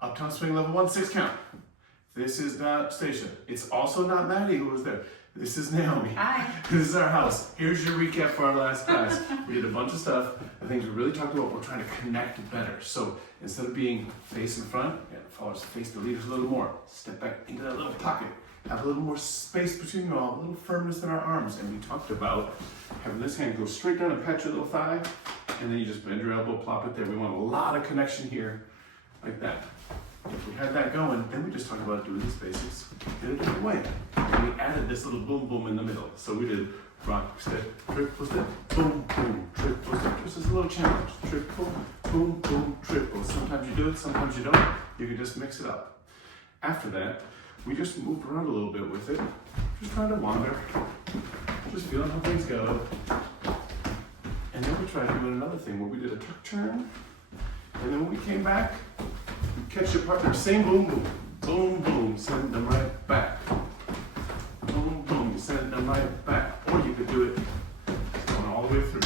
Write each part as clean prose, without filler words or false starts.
Uptown Swing level 1, 6 count. This is not Stacia. It's also not Maddie who was there. This is Naomi. Hi. This is our house. Here's your recap for our last class. We did a bunch of stuff. The things we really talked about, we're trying to connect better. So instead of being face in front, follow us face the leaders a little more. Step back into that little pocket. Have a little more space between you all, a little firmness in our arms. And we talked about having this hand go straight down and pat your little thigh, and then you just bend your elbow, plop it there. We want a lot of connection here, like that. If we had that going, then we just talked about doing these basics in a different way. And we added this little boom boom in the middle. So we did rock, step, triple step, boom, boom, triple step. Just a little challenge. Triple, boom, boom, triple. Sometimes you do it, sometimes you don't. You can just mix it up. After that, we just moved around a little bit with it. Just trying to wander. Just feeling how things go. And then we tried doing another thing where we did a tuck turn. And then when we came back, catch your partner, same boom, boom, boom, boom, send them right back. Boom, boom, send them right back. Or you could do it going all the way through.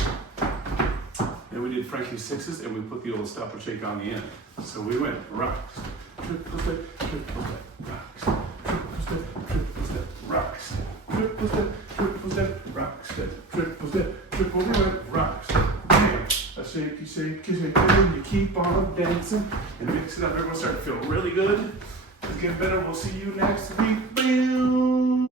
Then we did Frankie's sixes and we put the old stop and shake on the end. So we went rocks, triple step, rocks, triple step, rocks, triple step, rocks, triple step, triple, we went rocks. A shaky, shaky, shaky, and you keep on dancing and mix it up. Everyone start to feel really good. It's getting better. We'll see you next week. Boom.